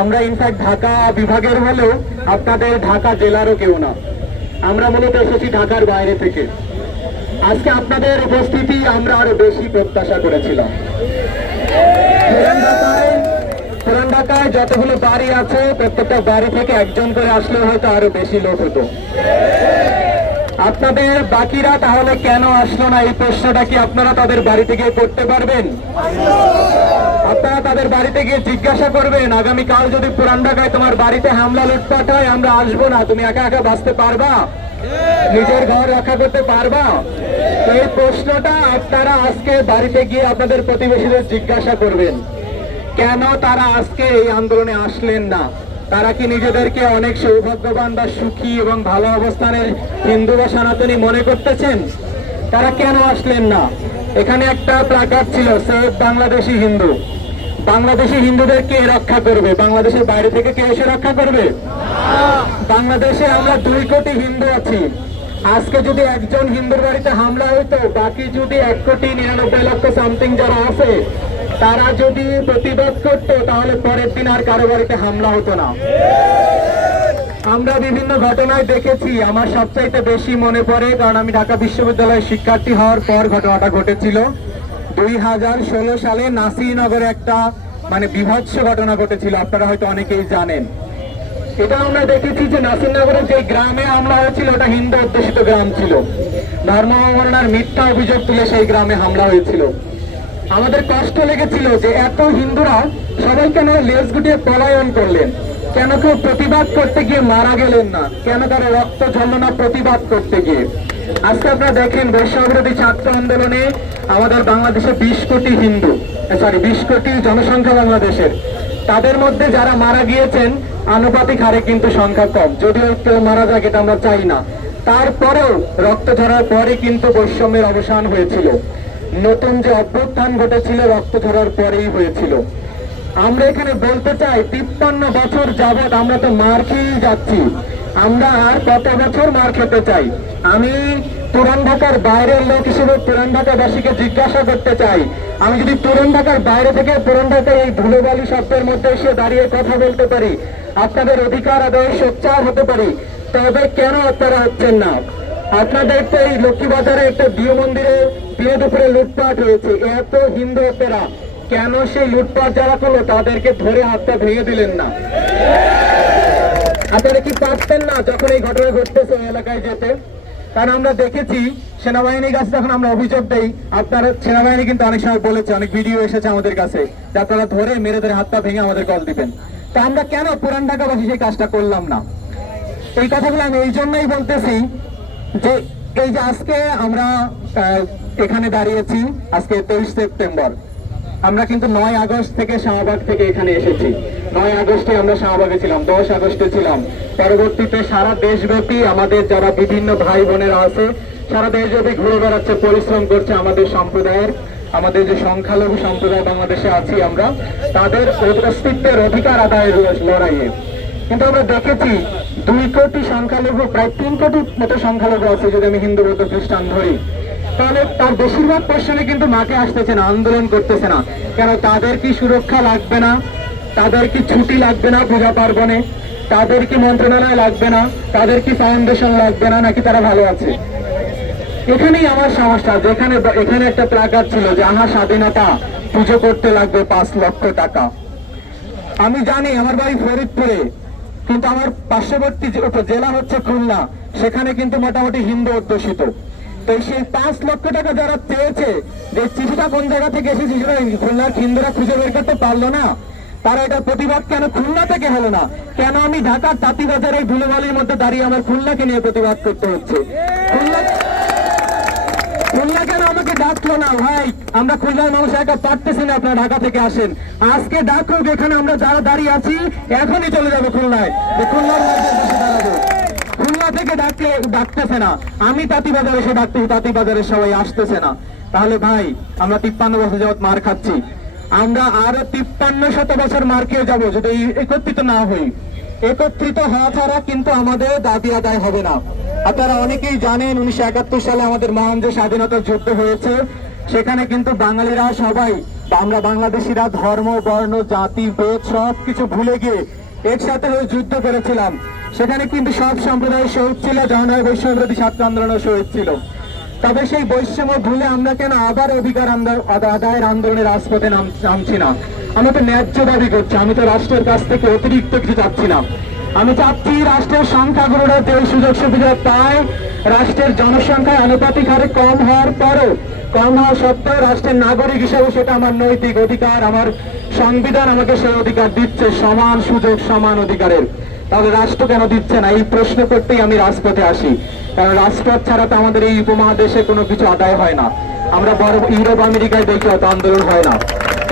আমরা ইনফ্যাক্ট ঢাকা বিভাগের হলেও আপনাদের ঢাকা জেলারও কেউ না। আমরা মূলত এসেছি ঢাকার বাইরে থেকে। আজকে আপনাদের উপস্থিতি আমরা আরও বেশি প্রত্যাশা করেছিলাম। পুরান ঢাকায় যতগুলো বাড়ি আছে, প্রত্যেকটা বাড়ি থেকে একজন করে আসলে হয়তো আরও বেশি লোক হতো। আপনাদের বাকিরা তাহলে কেন আসলো না? এই প্রশ্নটা কি আপনারা তাদের বাড়িতে গিয়ে করতে পারবেন? আপনারা তাদের বাড়িতে গিয়ে জিজ্ঞাসা করবেন, আগামীকাল যদি পুরান ঢাকায় তোমার বাড়িতে হামলা, লুটপাট হয়, আমরা আসব না। তুমি একা একা বাঁচতে পারবা? নিজের ঘর রক্ষা করতে পারবা? এই প্রশ্নটা আপনারা আজকে বাড়িতে গিয়ে আপনাদের প্রতিবেশীদের জিজ্ঞাসা করবেন। কেন তারা আজকে এই আন্দোলনে আসলেন না? তারা কি নিজেদেরকে অনেক সৌভাগ্যবান বা সুখী এবং ভালো অবস্থানের হিন্দু বা সনাতনী মনে করতেছেন? তারা কেন আসলেন না? এখানে একটা প্রাকার ছিল সেভ বাংলাদেশি হিন্দু। বাংলাদেশি হিন্দুদের কে রক্ষা করবে? বাংলাদেশের বাইরে থেকে কে এসে রক্ষা করবে? বাংলাদেশে আমরা দুই কোটি হিন্দু আছি। আজকে যদি একজন হিন্দুর বাড়িতে হামলা হইতো, বাকি যদি এক কোটি নিরানব্বই লক্ষ সামথিং যারা আছে, তারা যদি প্রতিবাদ করতো, তাহলে পরের দিন আর কারও বাড়িতে হামলা হতো না। আমরা বিভিন্ন ঘটনায় দেখেছি, আমার সবচাইতে বেশি মনে পড়ে, কারণ আমি ঢাকা বিশ্ববিদ্যালয়ের শিক্ষার্থী হওয়ার পর ঘটনাটা ঘটেছিল। দুই হাজার ষোলো সালে নাসিরনগরে একটা মানে বিভৎস ঘটনা ঘটেছিল, আপনারা হয়তো অনেকেই জানেন। এটা আমরা দেখেছি যে নাসিরনগরের যে গ্রামে হামলা হয়েছিল, ওটা হিন্দু অধ্যুষিত গ্রাম ছিল। ধর্ম মিথ্যা অভিযোগ তুলে সেই গ্রামে হামলা হয়েছিল। আমাদের কষ্ট লেগেছিল যে এত হিন্দুরা সবাই কেন লেজ গুটিয়ে পলায়ন করলেন। কেন কেউ প্রতিবাদ করতে গিয়ে মারা গেলেন না? কেন তারা রক্ত ঝরল না প্রতিবাদ করতে গিয়ে? আজকে আপনারা দেখেন বৈশ্যবিরোধী ছাত্র আন্দোলনে আমাদের বাংলাদেশে বিশ কোটি হিন্দু সরি বিশ কোটি জনসংখ্যা বাংলাদেশের। তাদের মধ্যে যারা মারা গিয়েছেন, আনুপাতিক হারে কিন্তু সংখ্যা কম। যদিও কেউ মারা যাক, এটা আমরা চাই না। তারপরেও রক্ত ঝরার পরে কিন্তু বৈষম্যের অবসান হয়েছিল। নতুন যে অভ্যুত্থান ঘটেছিল, রক্ত ঝরার পরেই হয়েছিল। আমরা এখানে বলতে চাই, তিপ্পান্ন বছর যাবৎ আমরা তো মার খেয়েই যাচ্ছি। আমরা আর কত বছর মার খেতে চাই। আমি পুরান ঢাকার বাইরের লোক হিসেবে পুরান ঢাকাবাসীকে জিজ্ঞাসা করতে চাই। আমি যদি পুরান ঢাকার বাইরে থেকে পুরান ঢাকায় এই ধুলোবালি শব্দের মধ্যে এসে দাঁড়িয়ে কথা বলতে পারি, আপনাদের অধিকার আদায় সোচ্চার হতে পারি, তবে কেন আপনারা হচ্ছেন না? আপনাদের তো এই লক্ষ্মীবাজারে একটা বিয়ে মন্দিরে দিনে দুপুরে লুটপাট হয়েছে। এত হিন্দু অপেরা, কেন সেই লুটপাট যারা করল তাদেরকে ধরে হাতটা ভেঙে দিলেন না? আপনারা কি পারতেন না যখন এই ঘটনা ঘটতেছে ওই এলাকায় যেতে? কারণ আমরা দেখেছি, সেনাবাহিনীর কাছে যখন আমরা অভিযোগ দেই, আপনারা সেনাবাহিনী কিন্তু অনেক সময় বলেছে, অনেক ভিডিও এসেছে আমাদের কাছে, যে আপনারা ধরে মেরে ধরে হাত পা ভেঙে আমাদের কল দিবেন। তা আমরা কেন পুরান ঢাকাবাসী সেই কাজটা করলাম না? এই কথাগুলো আমি এই জন্যই বলতেছি যে, এই যে আজকে আমরা এখানে দাঁড়িয়েছি, আজকে তেইশ সেপ্টেম্বর, আমরা কিন্তু নয় আগস্ট থেকে শাহবাগ থেকে এখানে এসেছি। নয় আগস্টে আমরা শাহবাগে ছিলাম, দশ আগস্টে ছিলাম। পরবর্তীতে সারা দেশব্যাপী আমাদের যারা বিভিন্ন ভাই বোনেরা আছে, সারা দেশব্যাপী ঘুরে বেড়াচ্ছে, পরিশ্রম করছে আমাদের সম্প্রদায়ের, আমাদের যে সংখ্যালঘু সম্প্রদায় বাংলাদেশে আছি আমরা, তাদের অস্তিত্বের অধিকার আদায়ের লড়াইয়ে। কিন্তু আমরা দেখেছি, দুই কোটি সংখ্যালঘু, প্রায় তিন কোটি মতো সংখ্যালঘু আছে, যদি আমি হিন্দু বৌদ্ধ খ্রিস্টান ধরি। তাহলে তার বেশিরভাগ কোশ্চেনে কিন্তু মাঠে আসতেছে না, আন্দোলন করতেছে না। কেন তাদের কি সুরক্ষা লাগবে না? তাদের কি ছুটি লাগবে না পূজা পার্বণে। তাদের কি মন্ত্রণালয় লাগবে না তাদের কি ফাউন্ডেশন লাগবে না, নাকি তারা ভালো আছে? এখানেই আমার সমস্যা যেখানে এখানে একটা প্লাকার ছিল যে, আহা স্বাধীনতা, পুজো করতে লাগবে পাঁচ লক্ষ টাকা। আমি জানি আমার বাড়ি ফরিদপুরে, কিন্তু আমার পার্শ্ববর্তী জেলা হচ্ছে খুলনা, সেখানে কিন্তু মোটামুটি হিন্দু অধ্যুষিত। তো সেই পাঁচ লক্ষ টাকা যারা চেয়েছে, যে চিঠিটা কোন জায়গা থেকে এসেছে সেটা খুলনার হিন্দুরা খুঁজে বের করতে পারল না। তারা এটা প্রতিবাদ কেন খুলনা থেকে হলো না? কেন আমি ঢাকার তাঁতিবাজারে এই ধুলোবালির মধ্যে দাঁড়িয়ে আমার খুলনাকে নিয়ে প্রতিবাদ করতে হচ্ছে? খুলনা খুলনা কেন আমাকে ডাকলো না? ভাই আমি তাঁতিবাজারে এসে ডাকতেছি তাঁতিবাজারে সবাই আসতেছে না। তাহলে ভাই, আমরা তিপ্পান্ন বছর যাবত মার খাচ্ছি। আমরা আরও তিপ্পান্ন শত বছর মার খেয়ে যাব যদি একত্রিত না হই। একত্রিত হওয়া ছাড়া কিন্তু আমাদের দাবি আদায় হবে না। আপনারা অনেকেই জানেন, উনিশশো একাত্তর সালে আমাদের মহান যে স্বাধীনতার যুদ্ধ হয়েছে, সেখানে কিন্তু বাঙালিরা সবাই, আমরা বাংলাদেশিরা, ধর্ম, বর্ণ, জাতি ভেদ সব কিছু ভুলে গিয়ে একসাথে হয়ে যুদ্ধ করেছিলাম। সেখানে কিন্তু সব সম্প্রদায়ের শহীদ ছিল জনয় বৈষম্যবিরোধী ছাত্র আন্দোলনের শহীদ ছিল। তবে সেই বৈষম্য ভুলে আমরা কেন আবার অধিকার আদায়ের আন্দোলনে রাজপথে নামছি না? আমি তো ন্যায্য দাবি করছি, আমি তো রাষ্ট্রের কাছ থেকে অতিরিক্ত কিছু চাচ্ছি না। আমি চাচ্ছি রাষ্ট্রের সংখ্যাগুলোরা যে সুযোগ সুবিধা পায়, রাষ্ট্রের জনসংখ্যায় আনুপাতিক হারে কম হওয়ার পরও। কম হওয়া সত্ত্বেও রাষ্ট্রের নাগরিক হিসেবে সেটা আমার নৈতিক অধিকার, আমার সংবিধান আমাকে সেই অধিকার দিচ্ছে, সমান সুযোগ, সমান অধিকারের। তাহলে রাষ্ট্র কেন দিচ্ছে না? এই প্রশ্ন করতেই আমি রাজপথে আসি। কারণ রাজপথ ছাড়া তো আমাদের এই উপমহাদেশে কোনো কিছু আদায় হয় না। আমরা বড় ইউরোপ, আমেরিকায় দেখি অত আন্দোলন হয় না।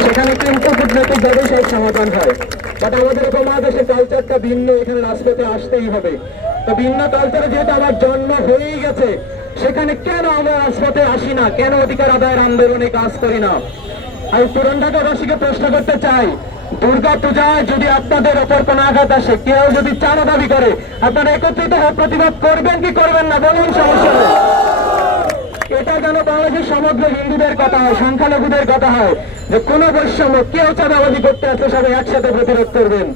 সেখানে কিন্তু কূটনৈতিক সব সমাধান হয়। বাট আমাদের উপমহাদেশে কালচারটা ভিন্ন, এখানে রাজপথে আসতেই হবে। তো ভিন্ন কালচারে যেহেতু আমার জন্ম হয়েই গেছে, সেখানে কেন আমরা রাজপথে আসি না? কেন অধিকার আদায়ের আন্দোলনে কাজ করি না? আমি পুরন ঢাকাবাসীকে প্রশ্ন করতে চাই দুর্গা পূজায় যদি আপনাদের ওপর কোনো আঘাত আসে, কেউ যদি চাঁদা দাবি করে, আপনারা একত্রিত হয়ে প্রতিবাদ করবেন কি করবেন না, বলুন সমস্যা নেই। এটা যেন বাংলাদেশের সমগ্র হিন্দুদের কথা হয়, সংখ্যালঘুদের কথা হয়, যে কোন বৈষম্য, কেউ চাঁদাবাজি করতে আসলে সবাই একসাথে প্রতিরোধ করবেন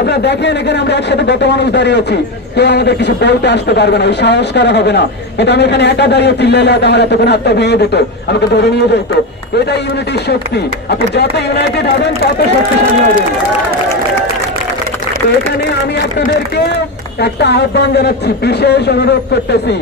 আপনারা দেখেন, এখানে আমরা একসাথে কত মানুষ দাঁড়িয়ে আছি। কেউ আমাদের কিছু বলতে আসতে পারবে না, ওই সাহস করা হবে না। কিন্তু আমি এখানে একা দাঁড়িয়ে চিল্লাইলে হয়তো আমার এতক্ষণ হাতটা ভেঙে দিত, আমাকে ধরে নিয়ে যেত। এটাই ইউনিটির শক্তি। আপনি যত ইউনাইটেড হবেন, তত শক্তিশালী হবেন তো এখানে আমি আপনাদেরকে একটা আহ্বান জানাচ্ছি, বিশেষ অনুরোধ করতেছি।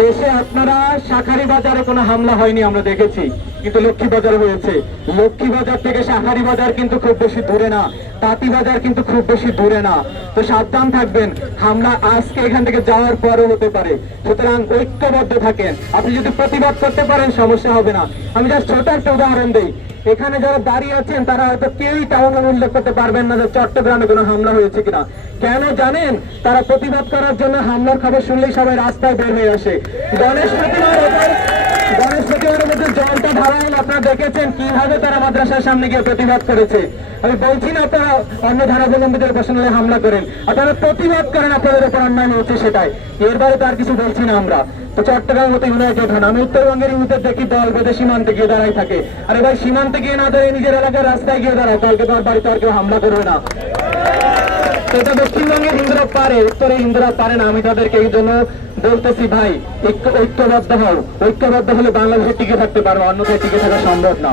দেশে আপনারা শাখারি বাজারে কোনো হামলা হয়নি, আমরা দেখেছি। কিন্তু লক্ষ্মী বাজার হয়েছে লক্ষ্মী বাজার থেকে শাখারি বাজার কিন্তু খুব বেশি দূরে না। তাঁতি বাজার কিন্তু খুব বেশি দূরে না। তো সাবধান থাকবেন। হামলা আজকে এখান থেকে যাওয়ার পরও হতে পারে। সুতরাং ঐক্যবদ্ধ থাকেন। আপনি যদি প্রতিবাদ করতে পারেন, সমস্যা হবে না। আমি জাস্ট ছোট একটা উদাহরণ দিই। এখানে যারা দাঁড়িয়ে আছেন, তারা হয়তো কেউই তেমন উল্লেখ করতে পারবেন না যে চট্টগ্রামে কোনো হামলা হয়েছে কিনা। কেন জানেন? তারা প্রতিবাদ করার জন্য হামলার খবর শুনলেই সবাই রাস্তায় বের হয়ে আসে। গণেশ প্রতিমার মধ্যে জলটা আপনারা দেখেছেন কীভাবে তারা মাদ্রাসার সামনে গিয়ে প্রতিবাদ করেছে। আমি বলছি না আপনারা অন্য ধারাবলম্বীদের পার্সোনালি হামলা করেন। আপনারা প্রতিবাদ করেন, আপনাদের উপর অন্যায় হচ্ছে সেটাই। এর বাইরে তার কিছু বলছি না আমরা। তো চট্টগ্রাম মতো ইউনাইটেড হন। আমি উত্তরবঙ্গের ইউনিটের দেখি, দল বেঁধে সীমান্তে গিয়ে দাঁড়াই থাকে। আরে ভাই, সীমান্তে গিয়ে না দাঁড়িয়ে নিজের এলাকার রাস্তায় গিয়ে দাঁড়াও। কালকে তোমার বাড়িতে আর কেউ হামলা করবে না। এটা দক্ষিণবঙ্গের হিন্দুরা পারে উত্তরে হিন্দুরা পারে না। আমি তাদেরকে এই জন্য বলতেছি ভাই ঐক্যবদ্ধ হও। ঐক্যবদ্ধ হলে বাংলাদেশে টিকে থাকতে পারব অন্যথায় টিকে থাকা সম্ভব না।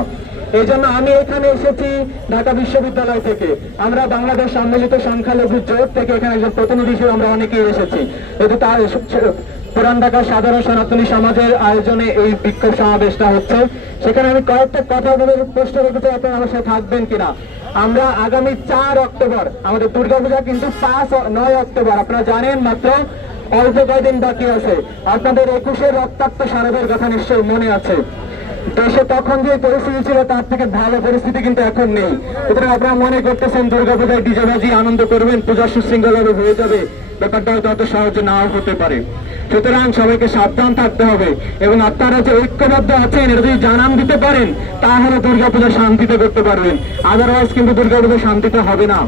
এই জন্য আমি এখানে এসেছি ঢাকা বিশ্ববিদ্যালয় থেকে। আমরা বাংলাদেশ সম্মিলিত সংখ্যালঘু জোট থেকে এখানে একজন প্রতিনিধি হিসেবে আমরা অনেকেই এসেছি। কিন্তু তার পুরান ঢাকা সাধারণ সনাতনী সমাজের আয়োজনে এই বিক্ষোভ সমাবেশটা হচ্ছে। সেখানে আমি কয়েকটা কথা বলে প্রশ্ন চাই, আপনারা আমার সাথে থাকবেন কিনা। আমরা আগামী চার অক্টোবর, আমাদের দুর্গাপূজা কিন্তু পাঁচ, নয় অক্টোবর, আপনারা জানেন মাত্র অল্প কয়দিন বাকি আছে। আপনাদের একুশের রক্তাক্ত সারদের কথা নিশ্চয়ই মনে আছে। দেশে তখন যে পরিস্থিতি ছিল, তার থেকে ভালো পরিস্থিতি কিন্তু এখন নেই। সুতরাং আপনারা মনে করতেছেন দুর্গাপূজায় ডিজেবাজি আনন্দ করবেন, পূজা সুশৃঙ্খলভাবে হয়ে যাবে। ব্যাপারটা হয়তো অত সহজে নাও হতে পারে। সুতরাং সবাইকে সাবধান থাকতে হবে এবং আপনারা যে ঐক্যবদ্ধ আছেন, এটা যদি জানান দিতে পারেন, তাহলে দুর্গাপূজা শান্তিতে করতে পারবেন। আদারওয়াইজ কিন্তু দুর্গাপূজা শান্তিতে হবে না।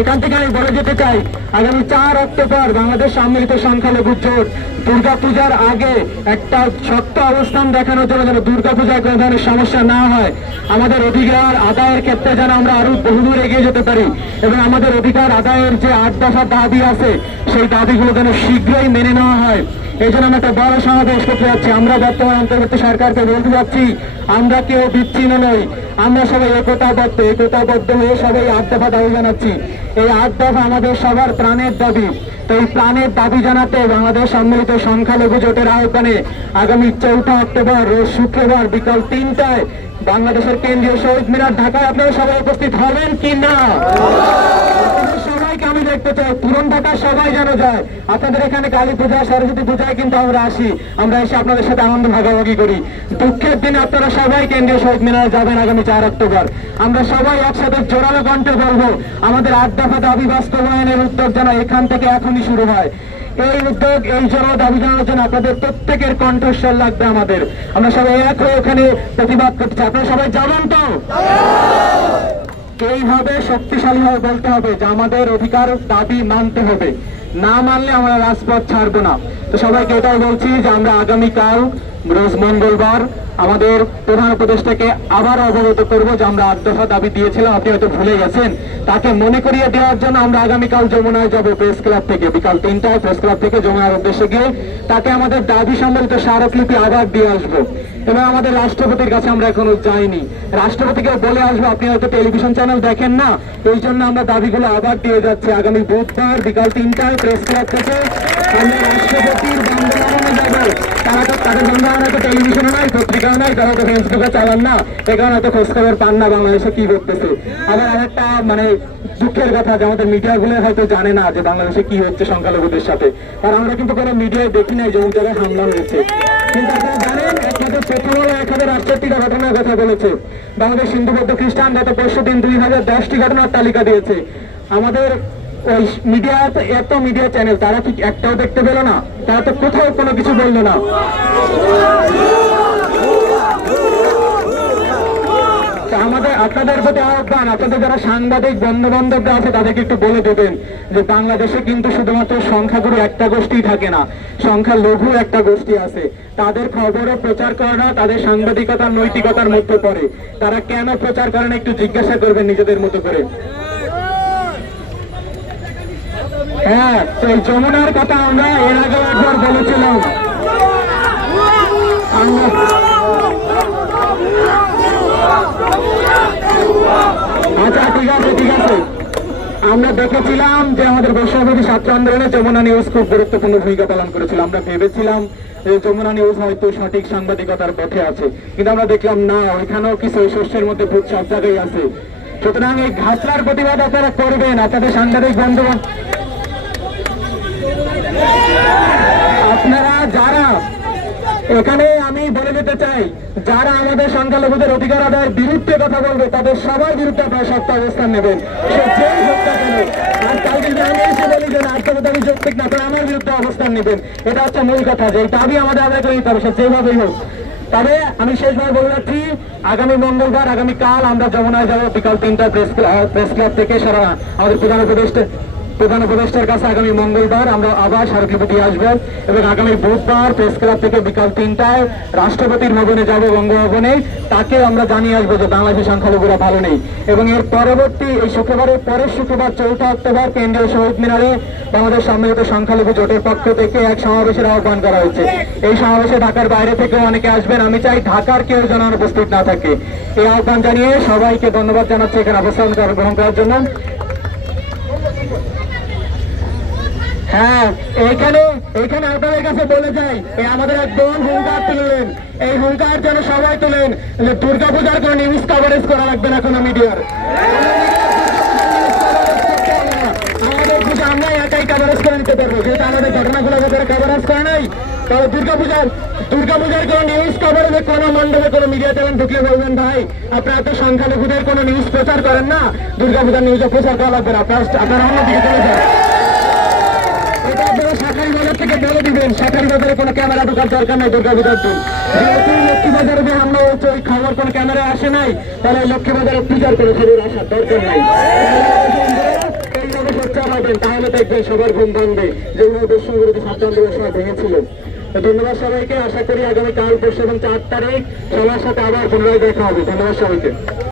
এখান থেকে আমি বলে যেতে চাই, আগামী চার অক্টোবর বাংলাদেশ সম্মিলিত সংখ্যালঘু জোট দুর্গাপূজার আগে একটা শক্ত অবস্থান দেখানোর জন্য যেন দুর্গাপূজায় কোনো ধরনের সমস্যা না হয়। আমাদের অধিকার আদায়ের ক্ষেত্রে যেন আমরা আরও বহুদূর এগিয়ে যেতে পারি এবং আমাদের অধিকার আদায়ের যে আট দফা দাবি আছে, সেই দাবিগুলো যেন শীঘ্রই মেনে নেওয়া হয়। এই জন্য আমরা একটা বড় সমাবেশ করতে যাচ্ছি। আমরা বর্তমান অন্তর্বর্তী সরকারকে বলতে যাচ্ছি, আমরা কেউ বিচ্ছিন্ন নই। আমরা সবাই একতাবদ্ধ একতাবদ্ধ হয়ে সবাই আট দফা দাবি জানাচ্ছি। এই আট দফা আমাদের সবার প্রাণের দাবি। তো এই প্রাণের দাবি জানাতে বাংলাদেশ সম্মিলিত সংখ্যালঘু জোটের আহ্বানে আগামী চৌঠা অক্টোবর রোজ শুক্রবার বিকাল তিনটায় বাংলাদেশের কেন্দ্রীয় শহীদ মিনার ঢাকায় আপনারা সবাই উপস্থিত হবেন কি না আমি দেখতে চাই, পুরন ঢাকা সবাই যেন যায়। আপনাদের এখানে কালী পূজা, সরস্বতী পূজায় কিন্তু আমরা আসি। আমরা এসে আপনাদের সাথে আনন্দ ভাগাভাগি করি। দুঃখের দিনে আপনারা সবাই কেন্দ্রীয় শহীদ মিনারে যাবেন আগামী চার অক্টোবর। আমরা সবাই একসাথে জোরালো কণ্ঠে বলব, আমাদের আট দফা দাবি বাস্তবায়নের উদ্যোগ যেন এখান থেকে এখনই শুরু হয়। এই উদ্যোগ, এই জন্য দাবি জানানোর জন্য আপনাদের প্রত্যেকের কণ্ঠস্বর লাগবে আমাদের। আমরা সবাই এক হয়ে ওখানে প্রতিবাদ করতে চাই। আপনারা সবাই যাবেন তো? এইভাবে শক্তিশালী হয়ে বলতে হবে? যে আমাদের অধিকার, দাবি মানতে হবে। না মানলে আমরা রাজপথ ছাড়বো না। তো সবাইকে এটাই বলছি যে আমরা আগামীকাল রোজ মঙ্গলবার আমাদের প্রধান উপদেষ্টাকে আবার অবগত করব যে আমরা আট দফা দাবি দিয়েছিলাম। আপনি হয়তো ভুলে গেছেন। তাকে মনে করিয়ে দেওয়ার জন্য আমরা আগামীকাল যমুনায় যাব প্রেস ক্লাব থেকে। বিকাল তিনটায় প্রেস ক্লাব থেকে যমুনার উদ্দেশ্যে গিয়ে তাকে আমাদের দাবি সম্বলিত স্মারকলিপি আবার দিয়ে আসব। এবং আমাদের রাষ্ট্রপতির কাছে আমরা এখনও যাইনি। রাষ্ট্রপতিকে বলে আসব, আপনি হয়তো টেলিভিশন চ্যানেল দেখেন না। এই জন্য আমরা দাবিগুলো আবার দিয়ে যাচ্ছি। আগামী বুধবার বিকাল তিনটায় প্রেস ক্লাব থেকে তারা তো তাদের চালান না। এ কারণে পান না বাংলাদেশে, কি করতেছে? আবার আরেকটা মানে দুঃখের কথা যে আমাদের হয়তো জানে না যে বাংলাদেশে কি হচ্ছে সংখ্যালঘুদের সাথে। আর আমরা কিন্তু কোনো মিডিয়ায় দেখি নাই জায়গায় হামলা হয়েছে। কিন্তু জানেন ঘটনার কথা বলেছে। বাংলাদেশ হিন্দু বৌদ্ধ খ্রিস্টান গত পরশু দিন দুই হাজার দশটি ঘটনার তালিকা দিয়েছে। আমাদের ওই মিডিয়া এত মিডিয়া চ্যানেল তারা কি একটাও দেখতে পেল না, তারা তো কোথাও কোনো কিছু বলল না। আমাদের, আপনাদের প্রতি আহ্বান, আপনাদের যারা সাংবাদিক বন্ধু বান্ধবরা আছে, তাদেরকে একটু বলে দেবেন যে বাংলাদেশে কিন্তু শুধুমাত্র সংখ্যাগুরু একটা গোষ্ঠী থাকে না সংখ্যা লঘু একটা গোষ্ঠী আছে। তাদের খবরও প্রচার করে না, তাদের সাংবাদিকতার, নৈতিকতার মধ্যে পড়ে। তারা কেন প্রচার করে না, একটু জিজ্ঞাসা করবেন নিজেদের মতো করে। হ্যাঁ যমুনার কথা আমরা এর আগে একবার বলেছিলাম। আচ্ছা ঠিক আছে ঠিক আছে। আমরা দেখেছিলাম যে আমাদের বৈশ্ববিধি ছাত্র আন্দোলনে যমুনা নিউজ খুব গুরুত্বপূর্ণ ভূমিকা পালন করেছিল। আমরা ভেবেছিলাম যে যমুনা নিউজ হয়তো সঠিক সাংবাদিকতার পথে আছে। কিন্তু আমরা দেখলাম, না ওইখানেও কিছু শস্যের মধ্যে ভূত সব জায়গায় আছে। সুতরাং এই ঘাসলার প্রতিবাদ আপনারা করবেন। আপনাদের সাংবাদিক বন্ধু আপনারা যারা, এখানে আমি বলে দিতে চাই, যারা আমাদের সংখ্যালঘুদের অধিকার আদায়ের বিরুদ্ধে কথা বলবে, তাদের সবার বিরুদ্ধে আপনারা শক্ত অবস্থান নেবেন। যে এটা আমাদের আদায় হোক। তবে আমি আগামী মঙ্গলবার আমরা যাব, বিকাল প্রেস ক্লাব থেকে, সারা আমাদের প্রধান উপদেষ্টা প্রধান উপদেষ্টার কাছে আগামী মঙ্গলবার আমরা আবার স্মারকলিপি দিয়ে আসব এবং আগামী বুধবার প্রেস ক্লাব থেকে বিকাল তিনটায় রাষ্ট্রপতির ভবনে যাব বঙ্গভবনে। তাকে আমরা জানিয়ে আসব যে বাংলাদেশের সংখ্যালঘুরা ভালো নেই। এবং এর পরবর্তী এই শুক্রবারের পরের শুক্রবার চৌঠা অক্টোবর কেন্দ্রীয় শহীদ মিনারে বাংলাদেশ সম্মিলিত সংখ্যালঘু জোটের পক্ষ থেকে এক সমাবেশের আহ্বান করা হয়েছে। এই সমাবেশে ঢাকার বাইরে থেকে অনেকে আসবেন। আমি চাই ঢাকার কেউ যেন উপস্থিত না থাকে। এই আহ্বান জানিয়ে সবাইকে ধন্যবাদ জানাচ্ছি এখানে অবস্থান গ্রহণ করার জন্য। হ্যাঁ এখানে এখানে আপনাদের কাছে বলে যাই আমাদের হুঙ্কার তুললেন। এই হুঙ্কার যেন সবাই তোলেন যে দুর্গা পূজার কোনো নিউজ কভারেজ করা লাগবে না কোনো মিডিয়ার মিডিয়া বলবেন, ভাই, আপনারা তো সংখ্যালঘুদের কোনো নিউজ প্রচার করেন না দুর্গা পূজার নিউজে প্রচার করা লাগবে না। আপনারা আপনারা অন্যদিকে চলে যান এটা আপনারা সরকারি বাজার থেকে বলে বাজারে কোনো ক্যামেরা ঢোকার দরকার নাই, দুর্গা পূজার দিন। যেহেতু লক্ষ্মী বাজারে যে হামলা হচ্ছে, ওই খবর কোনো ক্যামেরা আসে নাই, তাহলে লক্ষ্মী বাজারে পূজার কোনো খবর আসার দরকার নাই। তাহলে দেখবেন সবার ঘুম ভাঙবে যেভাবে দেশসংগঠিত ছাত্র আন্দোলনের সময় ভেঙেছিল তো ধন্যবাদ সবাইকে, আশা করি আগামী কাল পরশু এবং চার তারিখ সবার সাথে আবার পুনরায় দেখা হবে। ধন্যবাদ সবাইকে।